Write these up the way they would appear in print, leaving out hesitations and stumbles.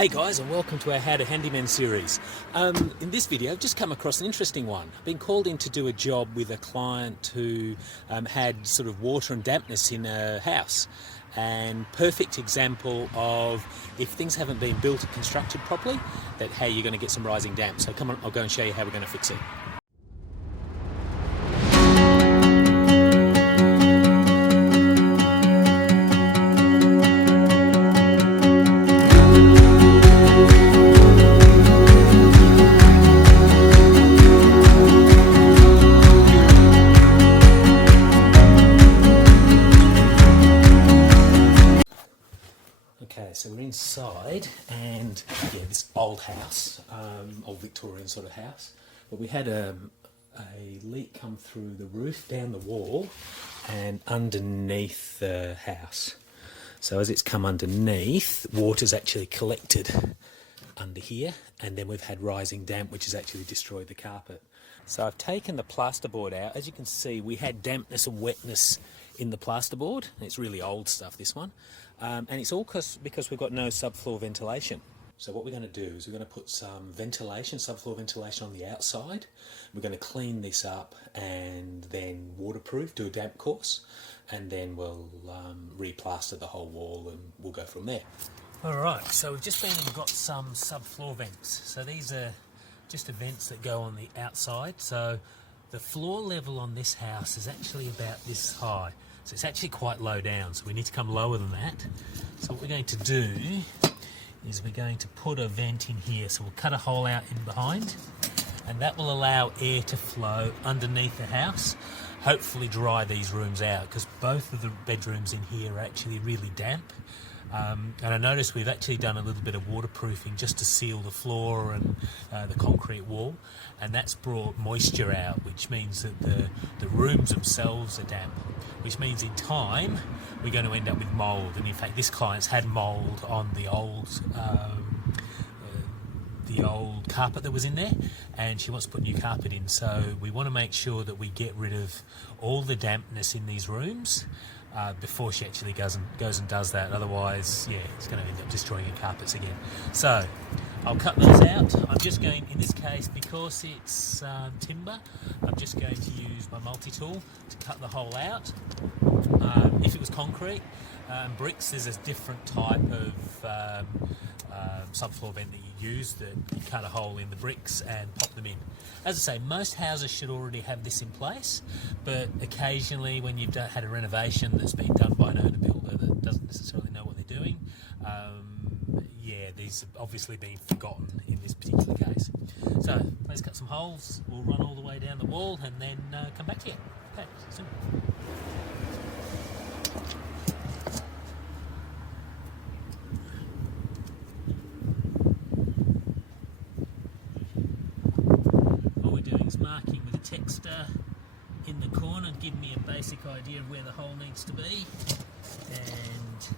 Hey guys, and welcome to our How to Handyman series. In this video, I've just come across an interesting one. I've been called in to do a job with a client who had sort of water and dampness in a house. And perfect example of if things haven't been built or constructed properly, that how you're going to get some rising damp. So come on, I'll go and show you how we're going to fix it. Okay, so we're inside, and yeah, this old house, old Victorian sort of house, but we had a leak come through the roof, down the wall, and underneath the house. So as it's come underneath, water's actually collected under here, and then we've had rising damp, which has actually destroyed the carpet. So I've taken the plasterboard out. As you can see, we had dampness and wetness in the plasterboard. It's really old stuff, this one. And it's all because we've got no subfloor ventilation. So what we're going to do is we're going to put some ventilation, subfloor ventilation on the outside. We're going to clean this up and then waterproof, do a damp course, and then we'll replaster the whole wall and we'll go from there. Alright, so we've just been and got some subfloor vents. So these are just the vents that go on the outside. So the floor level on this house is actually about this high. So it's actually quite low down, so we need to come lower than that. So what we're going to do is we're going to put a vent in here. So we'll cut a hole out in behind, and that will allow air to flow underneath the house, hopefully dry these rooms out, because both of the bedrooms in here are actually really damp. And I noticed we've actually done a little bit of waterproofing just to seal the floor and the concrete wall, and that's brought moisture out, which means that the rooms themselves are damp, which means in time we're going to end up with mould. And in fact, this client's had mould on the old carpet that was in there, and she wants to put new carpet in. So we want to make sure that we get rid of all the dampness in these rooms before she actually goes and does that. Otherwise, yeah, it's going to end up destroying her carpets again. So I'll cut those out. I'm just going, in this case, because it's timber, I'm just going to use my multi-tool to cut the hole out. If it was concrete, bricks, there's a different type of subfloor vent that you use, that you cut a hole in the bricks and pop them in. As I say, most houses should already have this in place, but occasionally when you've had a renovation that's been done by an owner builder that doesn't necessarily know what they're doing, yeah, these have obviously been forgotten in this particular case. So let's cut some holes. We'll run all the way down the wall and then come back to you. Okay, soon. Marking with a texter in the corner, give me a basic idea of where the hole needs to be, and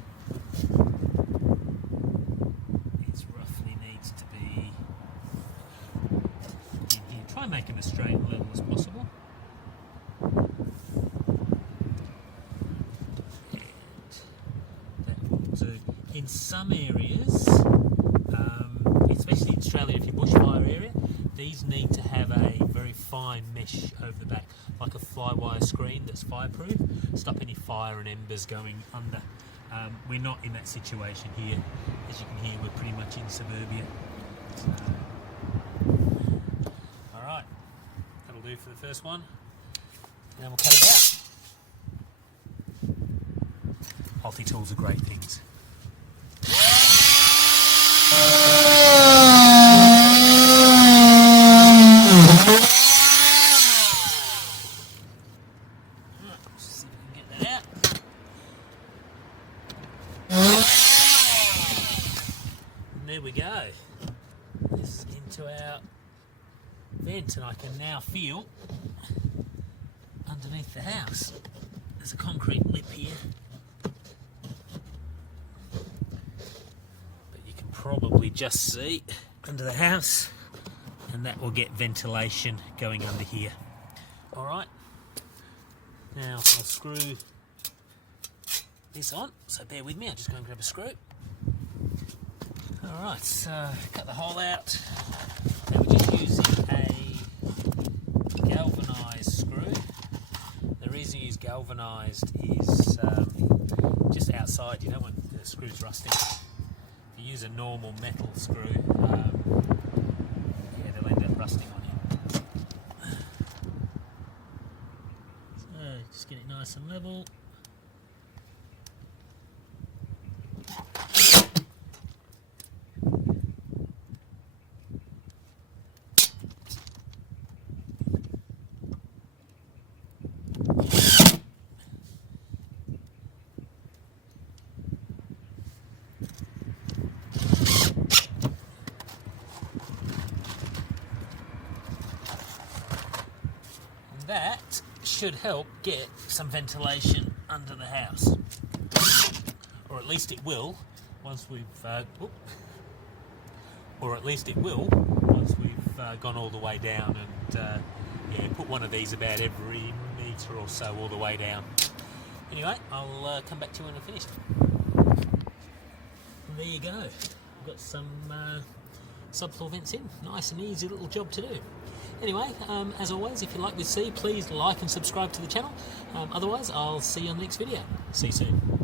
it roughly needs to be in here. Try and make them as straight and level as possible. And that will do. In some areas, especially in Australia, if you're bushfire area, these need to have a very fine mesh over the back, like a flywire screen that's fireproof, stop any fire and embers going under. We're not in that situation here. As you can hear, we're pretty much in suburbia. So, alright, that'll do for the first one, and then we'll cut it out. Multi-tools are great things. There we go. This is into our vent, and I can now feel underneath the house. There's a concrete lip here, but you can probably just see under the house, and that will get ventilation going under here. Alright, now I'll screw this on, so bear with me, I'll just go and grab a screw. Alright. Alright, so cut the hole out. Now we're just using a galvanised screw. The reason you use galvanised is just outside, you don't want the screws rusting. If you use a normal metal screw, yeah, they'll end up rusting on you. So just get it nice and level. That should help get some ventilation under the house, or at least it will once we've gone all the way down and yeah, put one of these about every metre or so all the way down. Anyway, I'll come back to you when I'm finished. And there you go. We've got some subfloor vents in. Nice and easy little job to do. Anyway, as always, if you like this, please like and subscribe to the channel. Otherwise, I'll see you on the next video. See you soon.